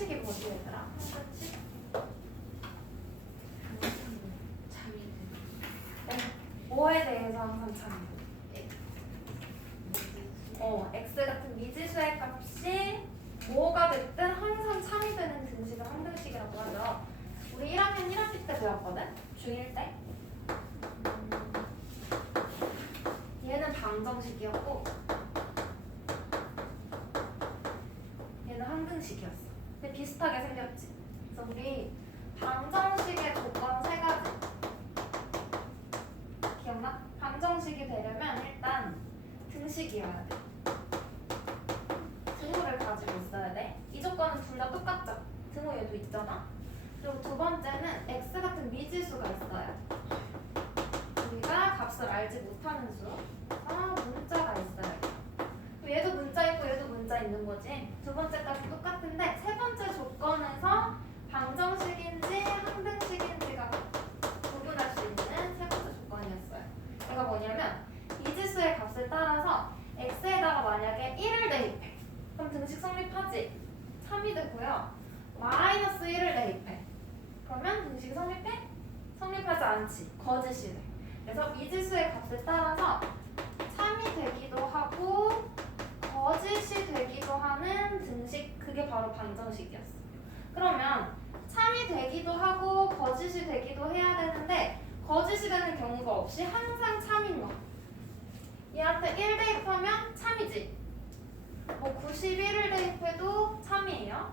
항등식이 뭐지 얘들아? 항등식? 뭐에 대해서 항상 참여? x 같은 미지수의 값이 뭐가 됐든 항상 참이되는 등식을 항등식이라고 하죠. 우리 1학년 1학기 때 배웠거든? 중1 때. 얘는 방정식이었고 얘는 항등식이었어. 근데 비슷하게 생겼지. 그래서 우리 방정식의 조건 3가지 기억나? 방정식이 되려면 일단 등식이어야 돼. 등호를 가지고 있어야 돼. 이 조건은 둘 다 똑같죠? 등호 얘도 있잖아. 그리고 두 번째는 x 같은 미지수가 있어요. 우리가 값을 알지 못하는 수. 문자가 있어요. 얘도 문자 있고 얘도 문자 있는 거지. 두 번째까지 똑같은데 세 번째 조건에서 방정식인지 항등식인지가 구분할 수 있는 세 번째 조건이었어요. 얘가 뭐냐면 미지수의 값을 따라서 x에다가 만약에 1을 대입해. 그럼 등식 성립하지. 3이 되고요. 마이너스 1을 대입해. 그러면 등식이 성립해? 성립하지 않지. 거짓이 돼. 그래서 미지수의 값을 따라서 3이 되기도 하고 거짓이 되기도 하는 등식, 그게 바로 방정식이었어. 그러면 3이 되기도 하고 거짓이 되기도 해야 되는데 거짓이 되는 경우가 없이 항상 3인 거. 얘한테 1 대입하면 3이지. 뭐 91을 대입해도 3이에요.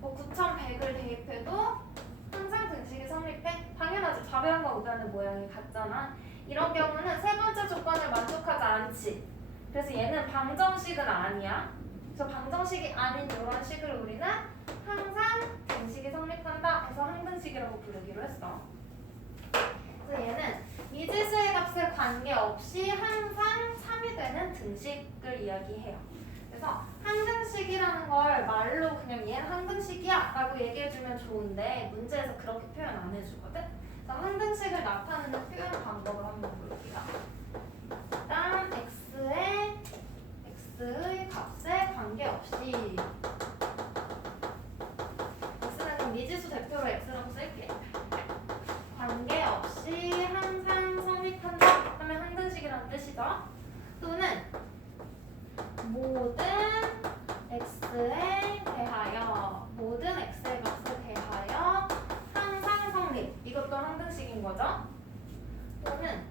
뭐 9100을 대입해도 항상 등식이 성립해? 당연하지. 좌변과 우변의 모양이 같잖아. 이런 경우는 세 번째 조건을 만족하지 않지. 그래서 얘는 방정식은 아니야. 그래서 방정식이 아닌 이런 식을 우리는 항상 등식이 성립한다 해서 항등식이라고 부르기로 했어. 그래서 얘는 미지수의 값에 관계없이 항상 3이 되는 등식을 이야기해요. 그래서 항등식이라는 걸 말로 그냥 얘는 항등식이야 라고 얘기해주면 좋은데 문제에서 그렇게 표현 안 해주거든. 그래서 항등식을 나타내는 표현 방법을 한번 볼게요. 일단 x의 값에 관계없이 x는 그럼 미지수 대표로 x라고 쓸게. 관계없이 항상 성립한다 하면 항등식이라는 뜻이죠. 또는 모든 x에 대하여 모든 x의 값에 대하여 항상 성립. 이것도 항등식인 거죠. 또는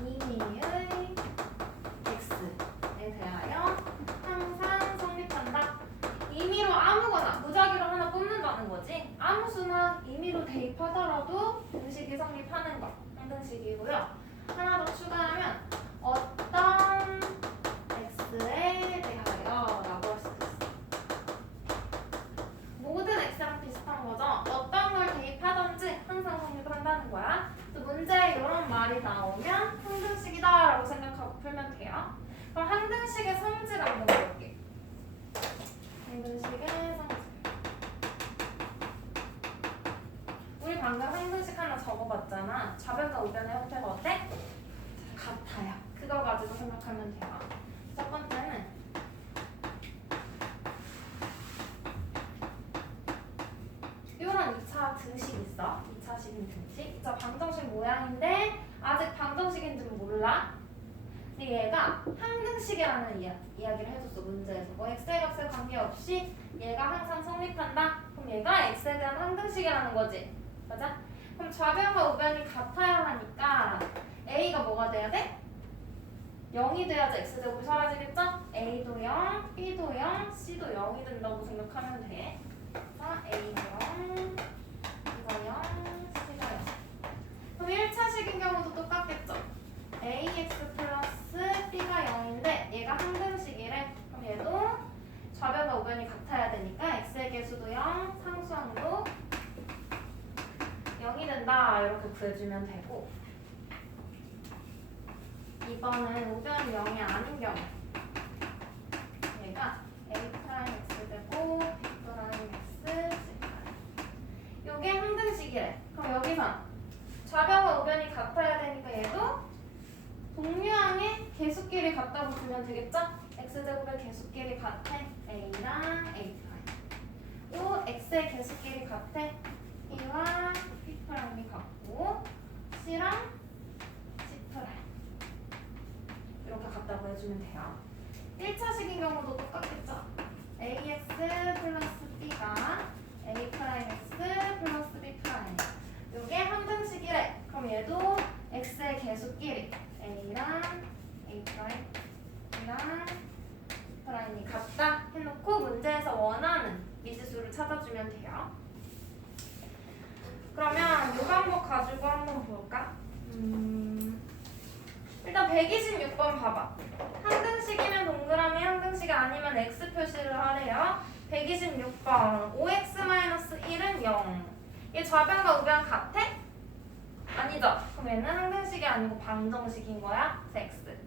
임의의 x에 대하여 항상 성립한다. 임의로 아무거나 무작위로 하나 뽑는다는 거지. 아무 수나 임의로 대입하더라도 등식이 성립하는 거 항등식이고요. 하나 더 추가하면 어떤 x에 대하여 라고 할 수도 있어. 모든 x랑 비슷한 거죠. 어떤 걸 대입하든지 항상 성립을 한다는 거야. 또 문제에 이런 말이 나오면 항등식이다 라고 생각하고 풀면 돼요. 그럼 항등식의 성질 한번 볼게. 항등식의 성질. 우리 방금 항등식 하나 적어봤잖아. 좌변과 우변의 형태가 어때? 같아요. 그거 가지고 생각하면 돼요. 첫 번째는 이런 2차 등식 있어. 2차식인 등식. 2차 방정식 모양인데 아직 방정식인지는 몰라. 근데 얘가 항등식이라는 이야기를 해줬어. 문제에서. 뭐 x의 값에 관계없이 얘가 항상 성립한다. 그럼 얘가 x에 대한 항등식이라는 거지. 맞아? 그럼 좌변과 우변이 같아야 하니까 a가 뭐가 돼야 돼? 0이 돼야지 x제곱이 사라지겠죠? a도 0, b도 0, c도 0이 된다고 생각하면 돼. 그래서 a가 0, b가 0, c가 0. 그럼 1차식인 경우도 똑같겠죠? ax 플러스 b가 0인데 얘가 항등식이래. 그럼 얘도 좌변과 우변이 같아야 되니까 x의 개수도 0, 상수항도 0이 된다. 이렇게 구해주면 되고, 이번은 우변이 0이 아닌 경우 얘가 a'x되고 b'x 요게 항등식이래. 그럼 여기서 좌변과 우변이 같아야 되니까 얘도 동류항의 개수끼리 같다고 보면 되겠죠? x제곱의 개수끼리 같아. a랑 a'. 요 x x의 개수끼리 같아. B와 B'이 같고 C랑 C' 이렇게 같다고 해주면 돼요. 1차식인 경우도 똑같겠죠? ax 플러스 b가 a'x 플러스 b'. 이게 항등식이래. 그럼 얘도 x의 개수끼리 a랑 a'랑 B'이 같다 해놓고 문제에서 원하는 미지수를 찾아주면 돼요. 그러면 이 방법 가지고 한번 볼까? 일단 126번 봐봐. 항등식이면 동그라미, 항등식이 아니면 x 표시를 하래요. 126번 5x-1은 0. 얘 좌변과 우변 같아? 아니죠? 그럼 얘는 항등식이 아니고 방정식인 거야. 그래서 x.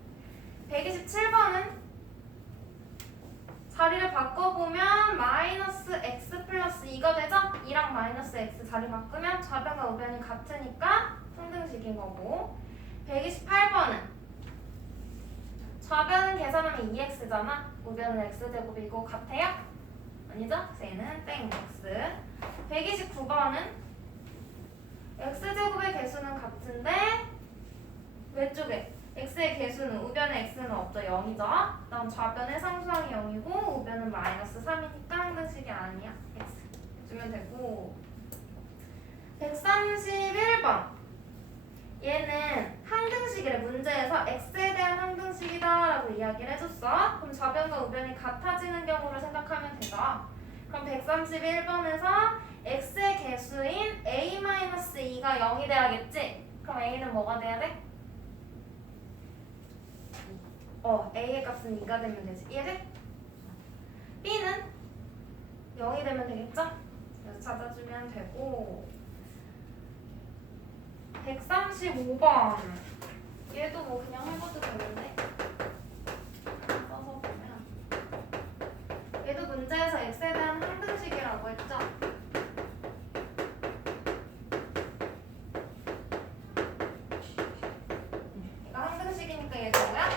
127번은 자리를 바꿔보면 마이너스 x 플러스 2가 되죠? 2랑 마이너스 x 자리 바꾸면 좌변과 우변이 같으니까 항등식인 거고. 128번은 좌변은 계산하면 2x잖아. 우변은 x제곱이고 같아요? 아니죠? 그래서 얘는 땡 x. 129번은 x제곱의 개수는 같은데 왼쪽에 x의 개수는 우변의 x는 없죠. 0이죠. 그다음 좌변의 상수항이 0이고 우변은 마이너스 3이니까 항등식이 아니야. x 주면 되고. 131번 얘는 항등식이래. 문제에서 x에 대한 항등식이다 라고 이야기를 해줬어. 그럼 좌변과 우변이 같아지는 경우를 생각하면 되죠. 그럼 131번에서 x의 개수인 a-2가 0이 돼야겠지? 그럼 a는 뭐가 돼야 돼? a의 값은 2가 되면 되지. 이해돼? b는 0이 되면 되겠죠? 그래서 찾아주면 되고. 135번 얘도 뭐 그냥 해봐도 되는데 써서 보면 얘도 문제에서 x에 대한 항등식이라고 했죠? 이거 항등식이니까 얘도 뭐야?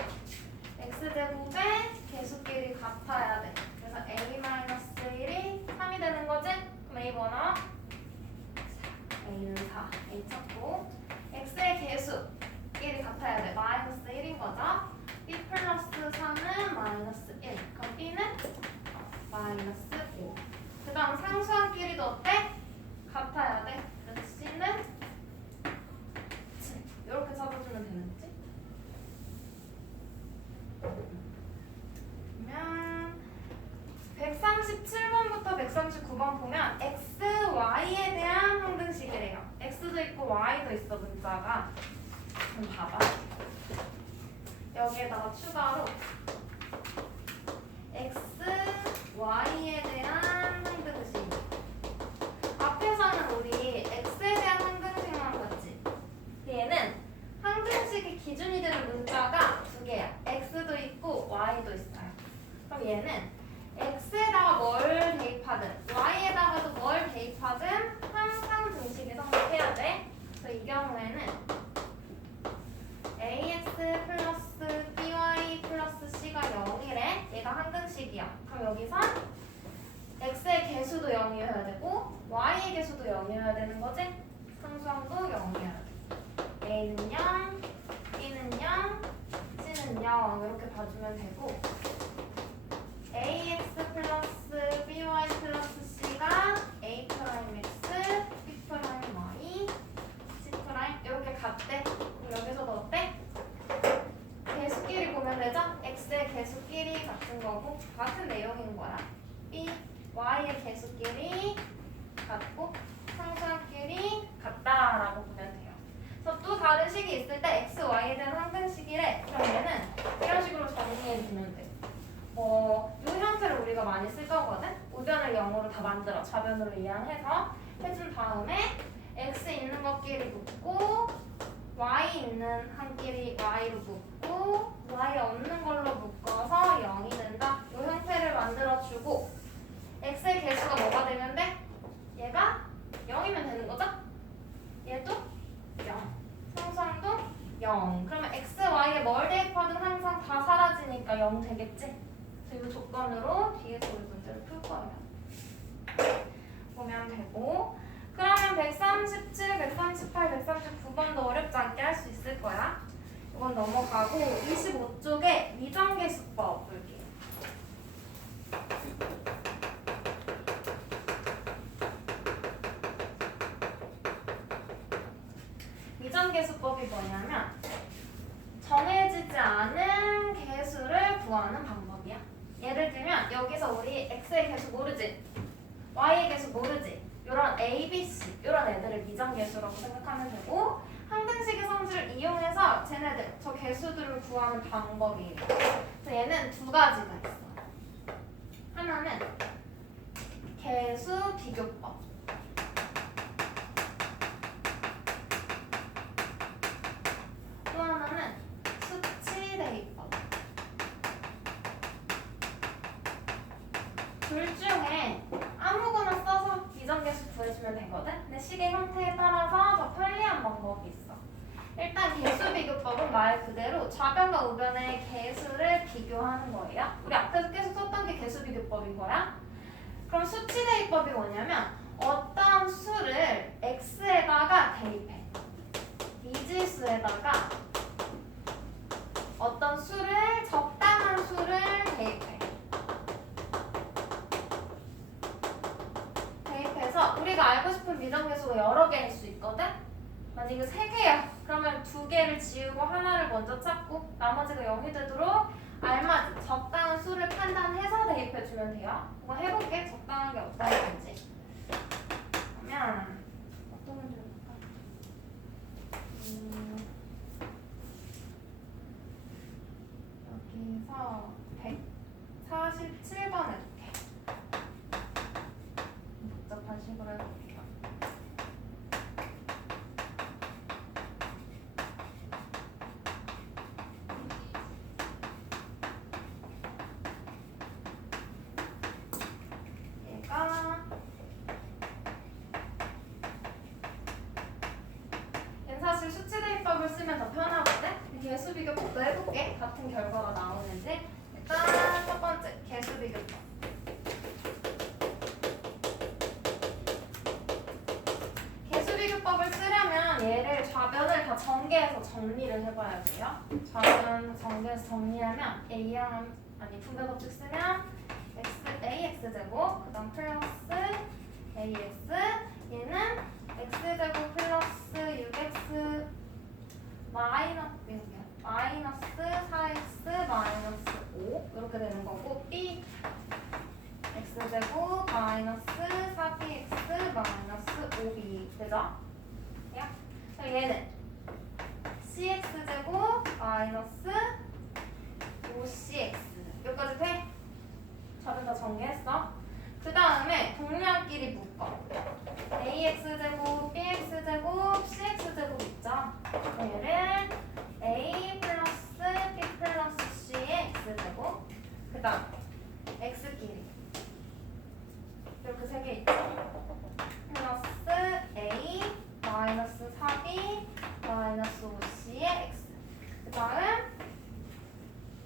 x제곱의 개수끼리 같아야 돼. 그래서 a-1이 3이 되는 거지? 그럼 a 뭐나? a는 4. a 찾고 x의 개수끼리 같아야 돼. 마이너스 1인 거죠? b 플러스 3은 마이너스 1. 그럼 b는 마이너스 5. 그 다음 상수항끼리도 어때? 같아야 돼. 그래서 c는 7. 이렇게 잡아주면 되는 거지? 그러면 137번부터 139번 보면 x, y에 대한 항등식이래요. x도 있고 y도 있어 문자가. 그럼 봐봐. 여기에다가 추가로 x, y에 대한 항등식. 앞에서는 우리 x에 대한 항등식만 봤지. 얘는 항등식의 기준이 되는 문자가 두 개야. x도 있고 y도 있어요. 그럼 얘는 x에다가 뭘 대입하든 y에다가도 뭘 대입하든 항상 등식이 성립해야 돼. 그래서 이 경우에는 ax 플러스 by 플러스 c가 0이래. 얘가 항등식이야. 그럼 여기서 x의 개수도 0이어야 되고 y의 개수도 0이어야 되는 거지? 상수항도 0이어야 돼. a는 0, b는 0, c는 0 이렇게 봐주면 되고. ax 플러스 by 플러스 c가 a 프라임 x, b 프라임 y, c 프라임 이렇게 같대. 그럼 여기서도 어때? 개수끼리 보면 되죠? x의 개수끼리 같은 거고 같은 내용인 거야. b, y의 개수끼리 같고 상수항끼리 같다라고 보면 돼요. 그래서 또 다른 식이 있을 때 x, y에 대한 항등식이래. 그럼 얘는 이런 식으로 정리해주면 돼. 이 형태를 우리가 많이 쓸 거거든? 우변을 0으로 다 만들어. 좌변으로 이항해서 해준 다음에 x 있는 것끼리 묶고 y 있는 한끼리 y로 묶고 y 없는 걸로 묶어서 0이 된다. 이 형태를 만들어주고 x의 개수가 뭐가 되면 돼? 얘가 0이면 되는 거죠? 얘도 0. 상수항도 0. 그러면 x, y에 뭘 대입하든 항상 다 사라지니까 0 되겠지? 이 조건으로 뒤에서 우리 문제를 풀 거예요. 넘어가고 25쪽에 미정계수법 볼게요. 미정계수법이 뭐냐면 정해지지 않은 개수를 구하는 방법이야. 예를 들면 여기서 우리 x의 개수 모르지? y의 개수 모르지? 이런 a, b, c 이런 애들을 미정계수라고 생각하면 되고 항등식의 성질을 이용해서 쟤네들 저 개수들을 구하는 방법이에요. 그래서 얘는 두 가지가 있어. 하나는 개수 비교법. 또 하나는 수치 대입법. 둘 중에 아무거나 써서 미정계수 구해주면 되거든? 근데 식의 형태에 따라서 더 편리한 방법이 있어. 일단 개수 비교법은 말 그대로 좌변과 우변의 개수를 비교하는 거예요. 우리 앞에서 계속 썼던 게 개수 비교법인 거야. 그럼 수치 대입법이 뭐냐면 어떤 수를 x에다가 대입해. 미지수에다가 어떤 수를 적당한 수를 대입해. 대입해서 우리가 알고 싶은 미정계수가 여러 개일 수 있거든? 만약에 3개야. 그러면 2개를 지우고 하나를 먼저 찾고 나머지가 0이 되도록 알맞은 적당한 수를 판단해서 대입해주면 돼요. 한번 해볼게. 적당한 게 어떤 건지. 그러면 어떤 문제를 볼까? 여기서 147번 해볼게. 복잡한 식으로 해볼게요. 사실 수치 대입법을 쓰면 더 편하거든? 개수 비교법도 해볼게. 같은 결과가 나오는지. 일단 첫 번째 개수 비교법. 개수 비교법을 쓰려면 얘를 좌변을 다 전개해서 정리를 해봐야 돼요. 좌변 전개해서 정리하면 A랑 분배 법칙 쓰면 AX 제곱 그다음 플러스 AX 얘는 x제곱 플러스 6x 마이너스 4x 마이너스 5 이렇게 되는 거고 b x제곱 마이너스 4bx 마이너스 5b 되죠? 얘는 cx제곱 마이너스 5cx 여기까지 돼? 저는 다 정리했어. 그 다음에 동량끼리 묶어. ax제곱, bx제곱, cx제곱 있죠? 얘를 a 플러스 b 플러스 c의 x제곱 그 다음 x끼리 이렇게 3개 있죠? 플러스 a 마이너스 4b 마이너스 5c의 x 그 다음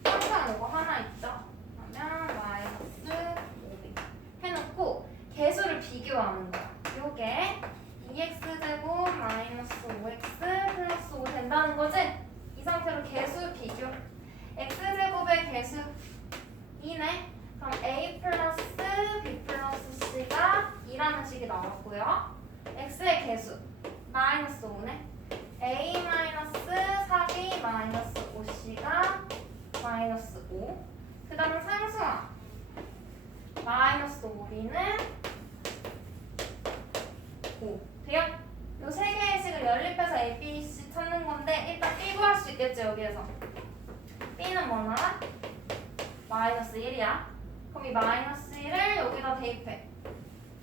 항상 이거 하나 있죠? 그러면 마이너스 해놓고 개수를 비교하는 거야. 요게 2x제곱 마이너스 5x 플러스 5 된다는 거지? 이 상태로 개수 비교. x제곱의 개수 2네. 그럼 a 플러스 b 플러스 c가 2라는 식이 나왔고요. x의 개수 마이너스 5네. a 마이너스 4b 마이너스 5c가 마이너스 5. 그 다음에 상수항 마이너스 5b는 5 돼요? 이 3개의 식을 연립해서 a, b, c 찾는 건데 일단 b 구할 수 있겠죠 여기에서. b는 뭐 나와? 마이너스 1이야. 그럼 이 마이너스 1을 여기다 대입해.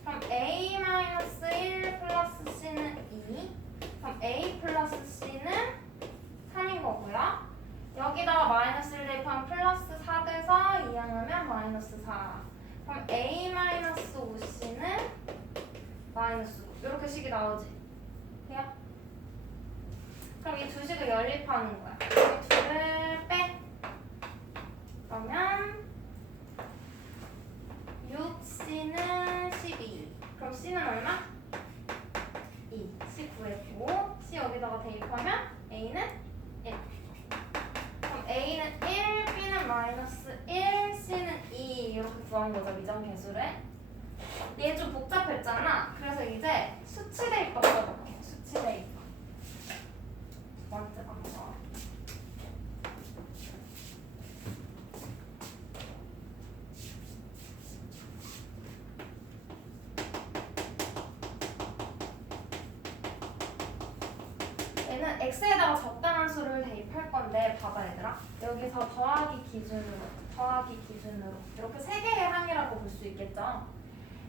그럼 a 마이너스 1 플러스 c는 2. 그럼 a 플러스 c는 3인 거고요. 여기다가 마이너스 1 대입하면 플러스 4 돼서 2항하면 마이너스 4. 그럼 a 마이너스 5c는 마이너스 5 이렇게 식이 나오지? 돼요? 그럼 이 두 식을 연립하는 거야. 이 둘을 빼. 그러면 6c는 12. 그럼 c는 얼마? 2. c 구했고 c 여기다가 대입하면 a는 1. 이렇게 구한 거죠. 미정계수를. 얘 좀 복잡했잖아. 그래서 이제 수치 대입법 써볼게. 수치 대입법. 두 번째 방법. 얘는 x에다가 적당한 수를 대입할 건데 봐봐 얘들아. 여기서 더하기 기준으로 이렇게 세 개의 항이라고 볼 수 있겠죠.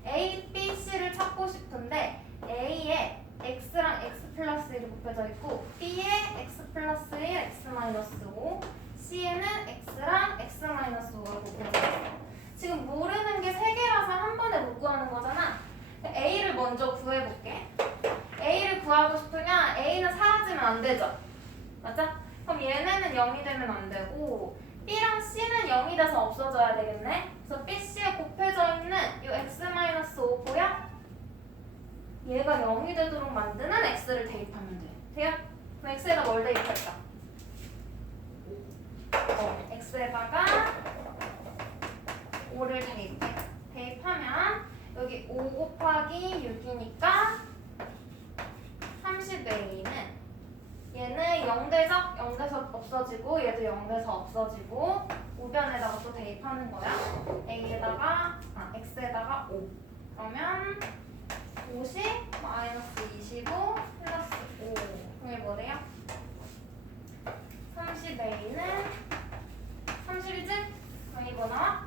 A, B, C를 찾고 싶은데 A에 x랑 x 플러스 1이 곱해져 있고 B에 x 플러스 1, x 마이너스 5, C에는 x랑 x 마이너스 5가 곱해져 있어. 지금 모르는 게 세 개라서 한 번에 못 구하는 거잖아. A를 먼저 구해볼게. A를 구하고 싶으면 A는 사라지면 안 되죠. 맞아? 그럼 얘네는 0이 되면 안 되고 B랑 C는 0이 돼서 없어져야 되겠네. 그래서 B, C에 곱해져 있는 이 x-5 보여? 얘가 0이 되도록 만드는 x를 대입하면 돼. 돼요? 그럼 x에다 뭘 대입할까? x에다가 5를 대입해. 대입하면 여기 5 곱하기 6이니까 30a는 얘는 0대죠? 0돼서 없어지고 얘도 0돼서 없어지고 우변에다가 또 대입하는 거야. x에다가 5. 그러면 50 마이너스 25 플러스 5. 그럼 이게 뭐래요? 30a는 30이지? 그럼 이거 나와?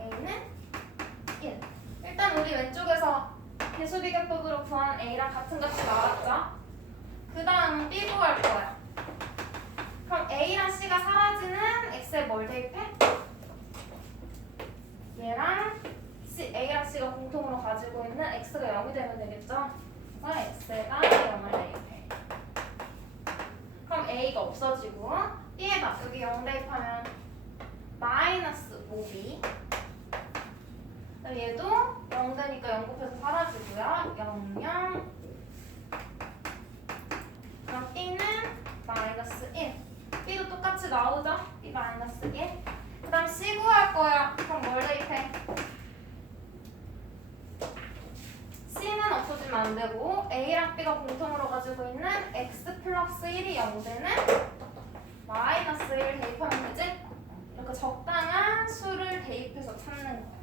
a는 1. 일단 우리 왼쪽에서 개수비교법으로 구한 a랑 같은 값이 나왔죠? 그 다음 B 구할 거야. 그럼 A랑 C가 사라지는 X에 뭘 대입해? 얘랑 C, A랑 C가 공통으로 가지고 있는 X가 0이 되면 되겠죠? 그래서 X에다 0을 대입해. 그럼 A가 없어지고 B에다 여기 0 대입하면 마이너스 5B. 얘도 0 되니까 0 곱해서 사라지고요. 0, 0. 그럼 B는 마이너스 1. B도 똑같이 나오죠? B 마이너스 1. 그 다음 C 구할 거야. 그럼 뭘 대입해? C는 없어지면 안 되고 A랑 B가 공통으로 가지고 있는 X 플러스 1이 0 되는 마이너스 1을 대입하면 되지? 이렇게 적당한 수를 대입해서 찾는 거야.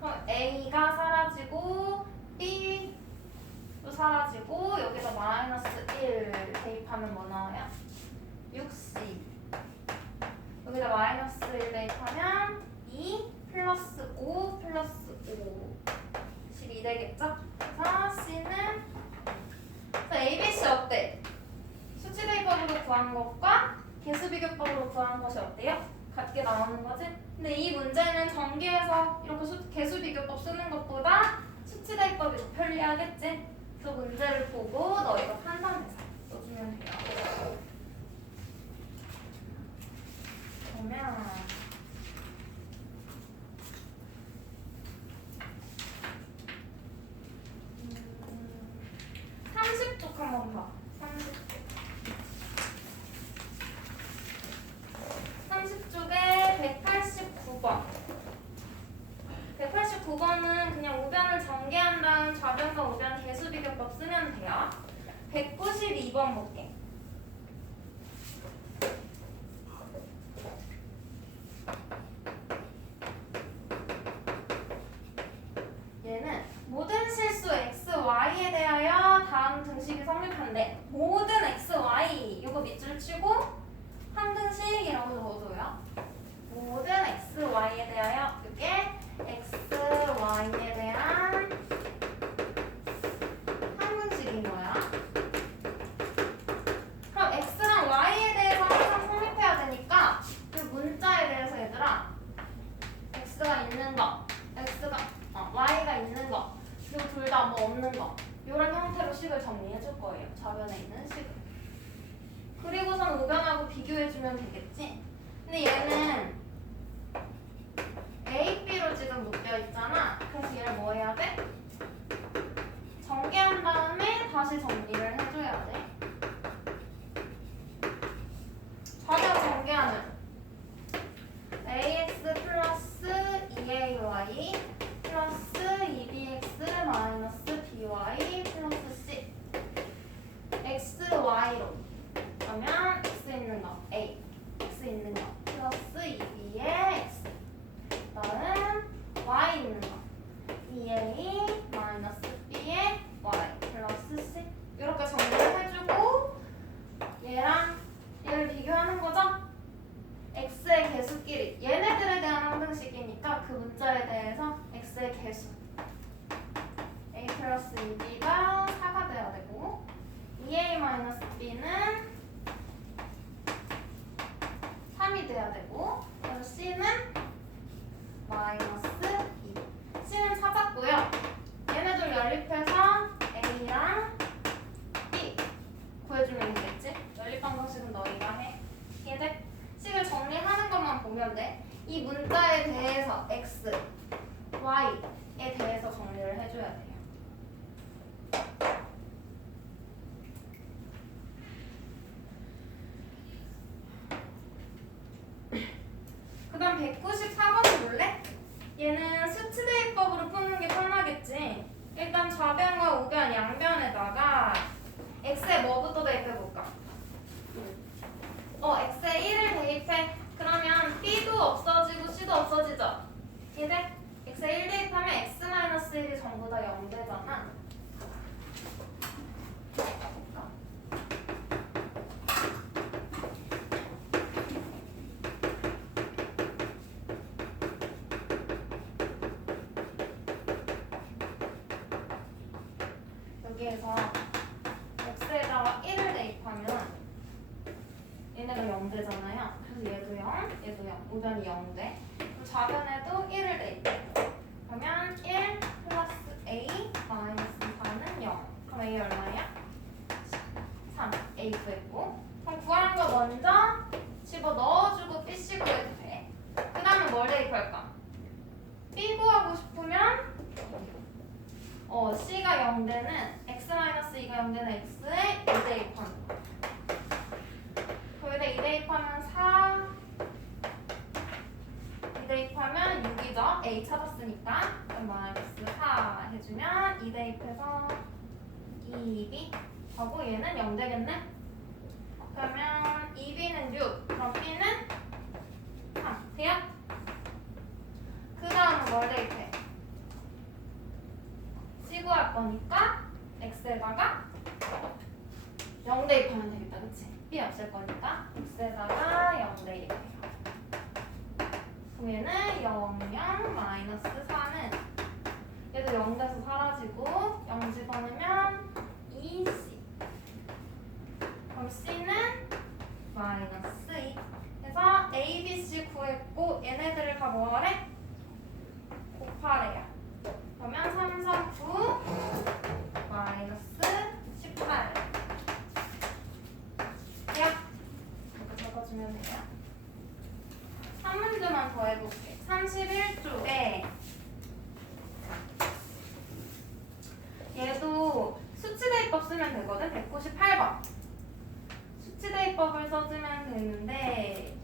그럼 A가 사라지고 B 또 사라지고 여기서 마이너스 1 대입하면 뭐 나와요? 6C. 여기다 마이너스 1 대입하면 2 플러스 5 플러스 5 12 되겠죠? 그래서 C는 그래서 ABC 어때? 수치 대입법으로 구한 것과 개수비교법으로 구한 것이 어때요? 같게 나오는 거지? 근데 이 문제는 전기에서 이렇게 개수비교법 쓰는 것보다 수치 대입법이 더 편리하겠지? 그 문제를 보고 너희가 판단해서 써주면 돼요. 그러면 30쪽 한번 봐. 30쪽에 189번. 189번은 그냥 우변을 전개한 다음 좌변과 우변 개수비교법 쓰면 돼요. 192번 볼게. 얘는 모든 실수 x, y에 대하여 다음 등식이 성립한대. 모든 x, y 이거 밑줄 치고 한 등식이라고 적어줘요. 모든 x, y에 대하여 이게 x, y에 대한 한 등식인 거야. 그럼 x랑 y에 대해서 항상 성립해야 되니까 그 문자에 대해서 얘들아 x가 있는 거, y가 있는 거, 그리고 둘 다 뭐 없는 거 이런 형태로 식을 정리해 줄 거예요. 좌변에 있는 식을. 그리고선 우변하고 비교해주면 되겠지? 근데 얘는 A, B로 지금 묶여 있잖아. 그래서 얘를 뭐 해야 돼? 전개한 다음에 다시 정리를 해줘야 돼. 좌변 전개하면 AX 플러스 by 플러스 2bx 마이너스 by 플러스 c x, y로 그러면 x 있는 거 a, x 있는 거 플러스 2b의 x 다음 y 있는 거 2a 마이너스 b의 y 플러스 c 이렇게 정리를 해주고 얘랑 얘를 비교하는 거죠? x의 개수끼리 얘네들에 대한 항등식이니까 그 문자에 대해서 x의 개수 a 플러스 2b가 4가 돼야 되고 2a 마이너스 b는 3이 돼야 되고 그리고 c는 마이너스 2 c는 찾았고요. 얘네들 연립해서 a랑 b 구해주면 되겠지? 연립 방정식은 너희가 해. 이해돼? 식을 정리하는 것만 보면 돼. 이 문자에 대해서 x, y에 대해서 정리를 해줘야 돼요. 그 다음 194번을 볼래? 얘는 수치대입법으로 푸는 게 편하겠지. 일단 좌변과 우변 양변에다가 x에 뭐부터 대입해볼까? x에 1을 대입해. 그러면 b도 없어지고 c도 없어지죠? 이제 x에 1 대입하면 x-1이 전부 다 0 되잖아. 여기에서 x에다가 1을 대입하면 얘네가 0 되잖아요. 그래서 얘도 0, 얘도 0. 우변이 0 돼. 그리고 좌변에도 1을 대입해. 그러면 1 플러스 a 마이너스 4는 0. 그럼 a 얼마야? 3. a 구했고. 그럼 구하는 거 먼저 집어 넣어주고 bc 구해도 돼. 그 다음에 뭘 대입할까? b 구하고 싶으면 c가 0 되는 x-2가 0 되는 x에 2 대입하는 거. 거기다 2 대입하면 4, 2 대입하면 6이죠. a 찾았으니까. 그럼 마이너스 4 해주면 2 대입해서 2b 하고 얘는 0 되겠네. 그러면 2b는 6, 그럼 b는 3 돼요? 그 다음은 뭘 대입해? c 구할 거니까 x에다가 0 대입하면 되겠다. 그치? b 없을 거니까 x에다가 0 대입해요. 그럼 얘는 0, 0, 마이너스 4는 얘도 0 돼서 사라지고 0 집어넣으면 2c. 그럼 c는 마이너스 2. 그래서 a, b, c 구했고 얘네들을 다 뭐하래? 곱하래요. 그러면 3, 4, 9 마이너스 18. 이렇게 적어주면 돼요. 한 문제만 더 해볼게. 31쪽에 얘도 수치대입법 쓰면 되거든. 198번 수치대입법을 써주면 되는데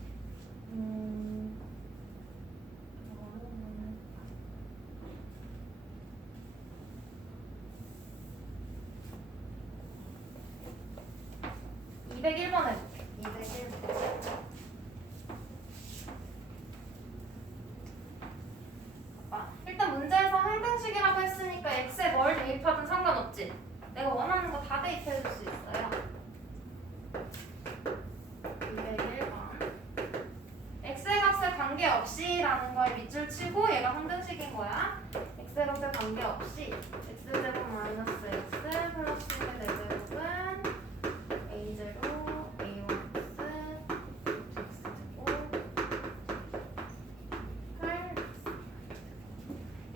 201번 해볼게. 201번. 일단 문제에서 항등식이라고 했으니까 x에 뭘 대입하든 상관없지. 내가 원하는 거 다 대입해줄 수 있어요. 201번. x의 값에 관계없이 라는 거에 밑줄 치고 얘가 항등식인 거야. x의 값에 관계없이 x제곱 마이너스 x 플러스 1의 4제곱은 a제곱 a1x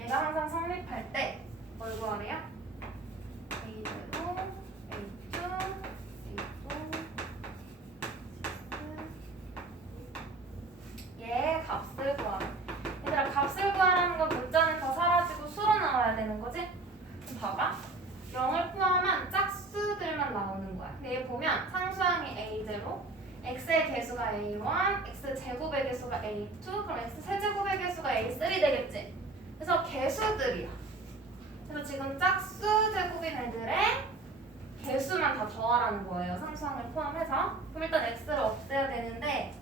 얘가 항상 성립할 때 뭘 구하래요? a제곱 a2 얘 값을 구하래. 얘들아 값을 구하라는 건 문자는 더 사라지고 수로 나와야 되는 거지? 그럼 봐봐. 0을 포함한 짝수들만 나오는 거야. 근데 얘 보면 상수항이 a0, x의 개수가 a1, x 제곱의 개수가 a2, 그럼 x 세제곱의 개수가 a3 되겠지? 개수들이야. 그래서 지금 짝수 제곱인 애들의 개수만 다 더하라는 거예요. 상수항을 포함해서. 그럼 일단 x를 없애야 되는데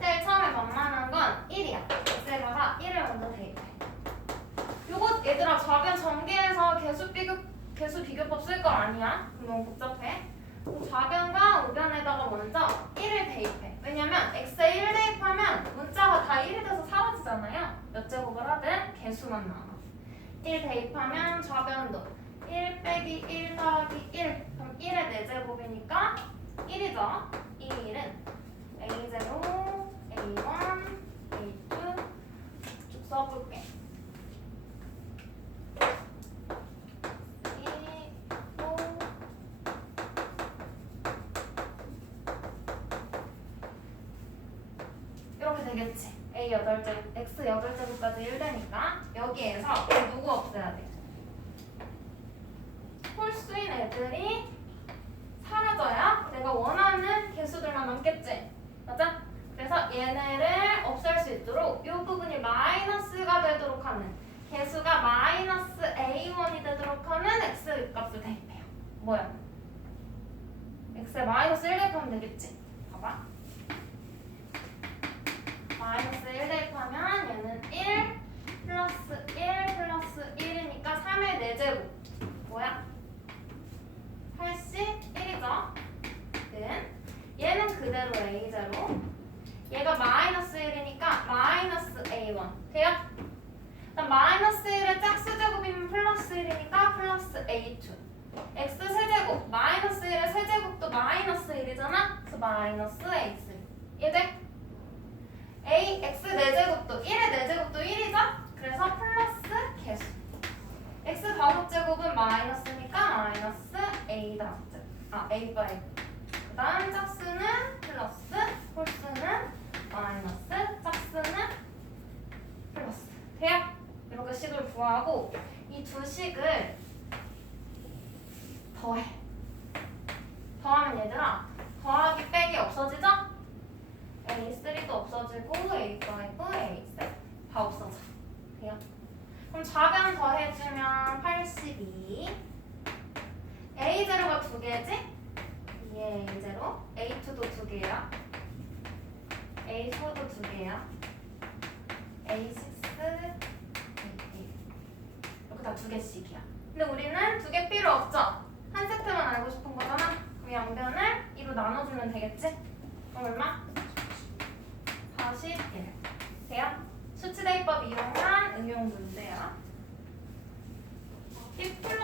제일 처음에 만만한 건 1이야. x에다가 1을 먼저 대입해. 요거 얘들아 좌변 전개해서 개수 비교법 쓸 거 아니야? 그럼 너무 복잡해. 그럼 좌변과 우변에다가 먼저 1을 대입해. 왜냐면 x에 1 대입하면 문자가 다 1이 돼서 사라지잖아요. 몇 제곱을 하든 개수만 나와. 1 대입하면 좌변도 1 빼기 1 더하기 1. 그럼 1의 4제곱이니까 1이죠. 이 1은 A0, A1, A2 쭉 써볼게. 이렇게 되겠지. A 8제곱, X 8제곱까지 1되니까 여기에서 누구 없애야 돼? 홀수인 애들이 사라져야 내가 원하는 개수들만 남겠지. 맞아? 그래서 얘네를 없앨 수 있도록 이 부분이 마이너스가 되도록 하는 개수가 마이너스 A1이 되도록 하는 X 값을 대입해요. 뭐야? X에 마이너스 1 대입하면 되겠지. 봐봐. 마이너스 1 대입하면 얘는 1 플러스 1 플러스 1이니까 3의 4제곱. 뭐야? 81이죠? 얘는 그대로 A0. 얘가 마이너스 1이니까 마이너스 A1. 돼요? 그다음 마이너스 1의 짝수 제곱이면 플러스 1이니까 플러스 A2. X 세제곱, 마이너스 1의 세제곱도 마이너스 1이잖아? 그래서 마이너스 A3. 이해돼? X 4제곱도 1의 4제곱도 1이죠? 그래서 플러스 개수. X 5제곱은 마이너스니까 마이너스 A 5제곱. A 바이. 그 다음 짝수는 플러스, 홀수는 마이너스, 짝수는 플러스. 돼요? 이렇게 식을 구하고 이 두 식을 더해. 더하면 얘들아 더하기 빼기 없어지죠? A3도 없어지고 A5, A7 다 없어져. 돼요? 그럼 좌변 더해주면 82. A0가 2개지? 예, A0. A2도 2개야. A4도 2개야. A6, A8. 이렇게 다 2개씩이야. 근데 우리는 2개 필요 없죠? 한 세트만 알고 싶은 거잖아? 그럼 양변을 2로 나눠주면 되겠지? 그럼 얼마? 41. 돼요? 수치대입법 이용한 응용 문제야. B 플러스